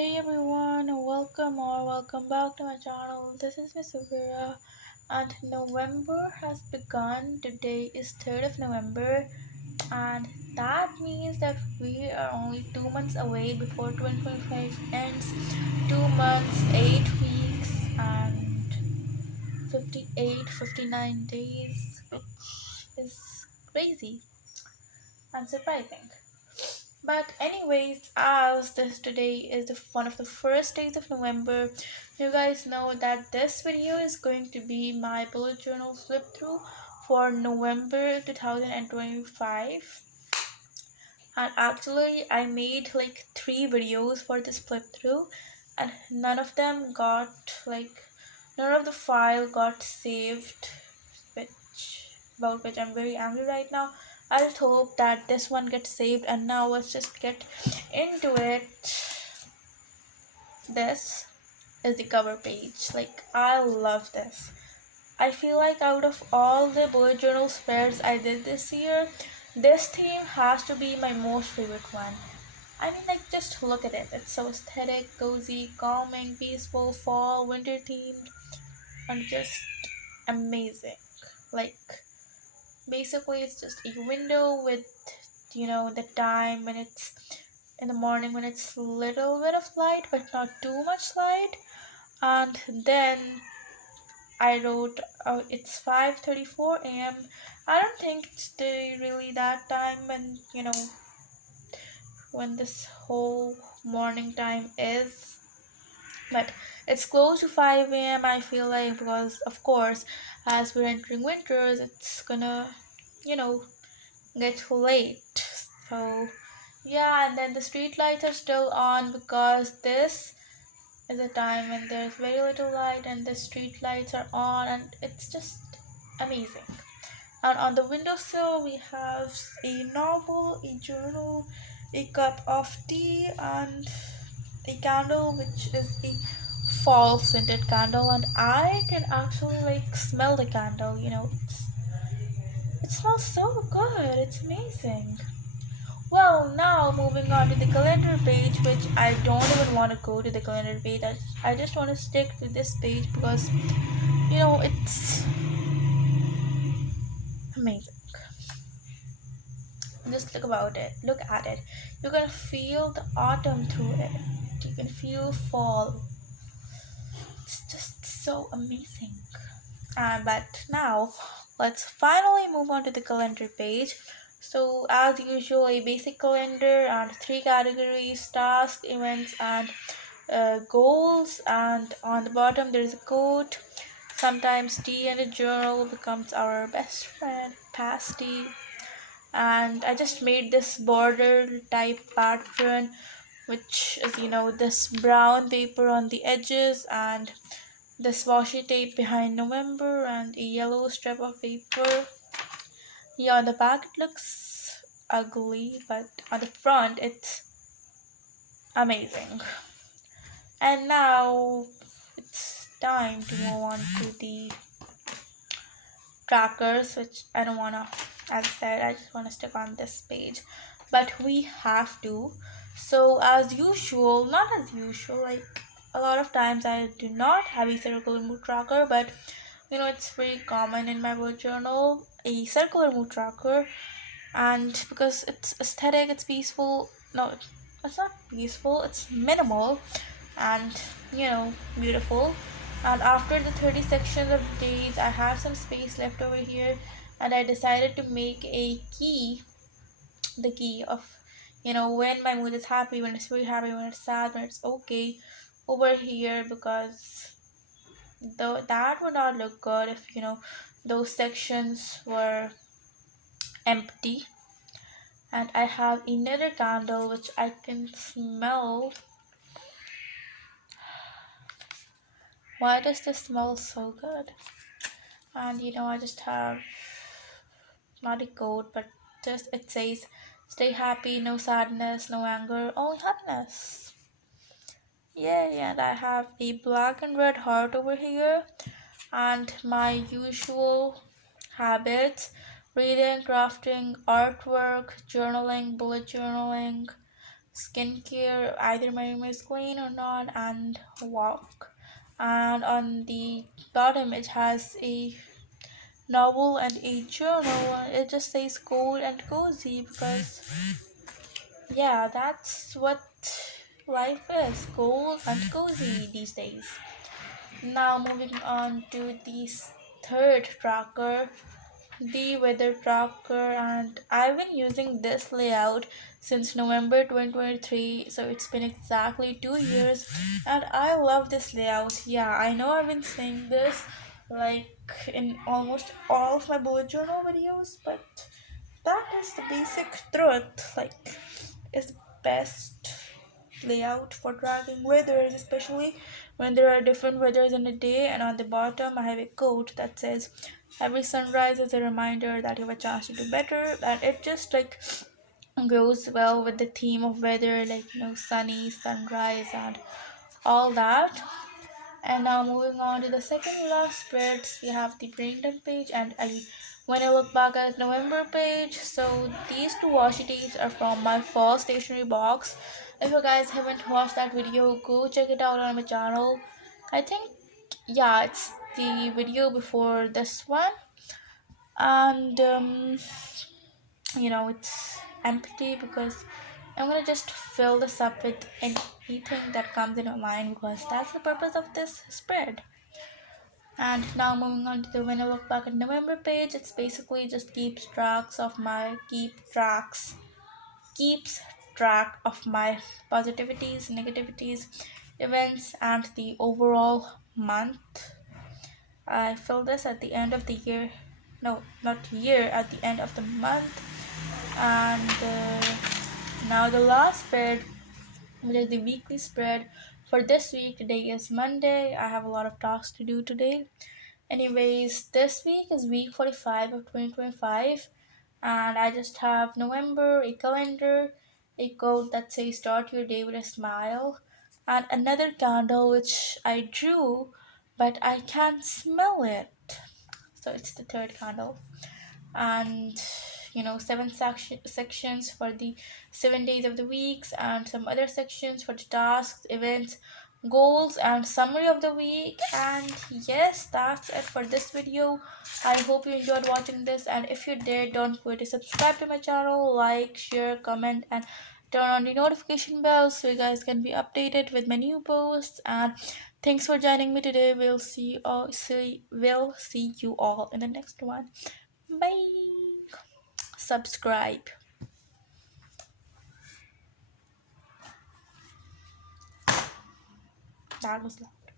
Hey everyone, welcome back to my channel. This is Miss Vera, and November has begun. Today is 3rd of November, and that means that we are only 2 months away before 2025 ends. 2 months, 8 weeks, and 59 days, which is crazy and surprising. But anyways, as this today is one of the first days of November, you guys know that this video is going to be my bullet journal flip through for November 2025. And actually, I made like 3 videos for this flip through, and none of the file got saved, which I'm very angry right now. I just hope that this one gets saved, and now let's just get into it. This is the cover page. Like, I love this. I feel like out of all the bullet journal spreads I did this year, this theme has to be my most favorite one. I mean, like, just look at it. It's so aesthetic, cozy, calming, peaceful, fall, winter themed, and just amazing. Like, basically, it's just a window with, the time when it's in the morning when it's little bit of light, but not too much light. And then I wrote, it's 5:34 a.m. I don't think it's really that time when this whole morning time is, but it's close to 5 a.m. I feel like, because of course, as we're entering winters, it's gonna, you know, get late. So yeah, and then the street lights are still on because this is a time when there's very little light and the street lights are on, and it's just amazing. And on the windowsill we have a novel, a journal, a cup of tea, and a candle, which is a fall scented candle, and I can actually like smell the candle. It smells so good. It's amazing. Well, now moving on to the calendar page, which I don't even want to go to the calendar page. I just want to stick to this page because it's amazing. Just look at it. You can feel the autumn through it. You can feel fall. It's just so amazing. But now let's finally move on to the calendar page. So as usual, a basic calendar and 3 categories: task, events, and goals. And on the bottom there's a quote. Sometimes tea and a journal becomes our best friend, past tea. And I just made this border type pattern, which is this brown paper on the edges, and this washi tape behind November, and a yellow strip of paper. Yeah, on the back it looks ugly, but on the front it's amazing. And now it's time to move on to the trackers, which I don't wanna, as I said, I just wanna stick on this page, but we have to. So as usual, not as usual, like a lot of times I do not have a circular mood tracker, but it's very common in my bullet journal, a circular mood tracker. And because it's aesthetic, it's peaceful. No, it's not peaceful, it's minimal and beautiful. And after the 30 sections of the days, I have some space left over here, and I decided to make a key, the key of when my mood is happy, when it's very happy, when it's sad, when it's okay, over here, because though that would not look good if those sections were empty. And I have another candle which I can smell. Why does this smell so good? And I just have not a quote, but just it says, "Stay happy, no sadness, no anger, only happiness." Yay! And I have a black and red heart over here, and my usual habits: reading, crafting, artwork, journaling, bullet journaling, skincare, either my room is clean or not, and walk. And on the bottom, it has a novel and a journal. It just says cold and cozy because, yeah, that's what life is, cold and cozy these days. Now, moving on to the third tracker, the weather tracker, and I've been using this layout since November 2023, so it's been exactly 2 years, and I love this layout. Yeah, I know I've been saying this like in almost all of my bullet journal videos, but that is the basic truth. Like, it's best layout for tracking weathers, especially when there are different weathers in a day. And on the bottom, I have a quote that says, "Every sunrise is a reminder that you have a chance to do better." And it just like goes well with the theme of weather, like sunny, sunrise, and all that. And now moving on to the second last spreads, we have the brain dump page, and when I look back at November page, so these two washi tapes are from my fall stationery box. If you guys haven't watched that video, go check it out on my channel. I think, yeah, it's the video before this one, and it's empty because I'm gonna just fill this up with anything that comes in my mind because that's the purpose of this spread. And now moving on to the when I look back at November page, it's basically just keeps track of my positivities, negativities, events, and the overall month. I fill this at the end of the year, no, not year, at the end of the month. And now the last spread, which is the weekly spread for this week. Today is Monday. I have a lot of tasks to do today. Anyways, this week is week 45 of 2025, and I just have November, a calendar, a quote that says start your day with a smile, and another candle which I drew, but I can't smell it. So it's the third candle. And seven sections for the 7 days of the weeks, and some other sections for the tasks, events, goals, and summary of the week. And yes, that's it for this video. I hope you enjoyed watching this, and if you did, don't forget to subscribe to my channel, like, share, comment, and turn on the notification bell so you guys can be updated with my new posts. And thanks for joining me today. We'll see you all in the next one. Bye. Subscribe. That was loud.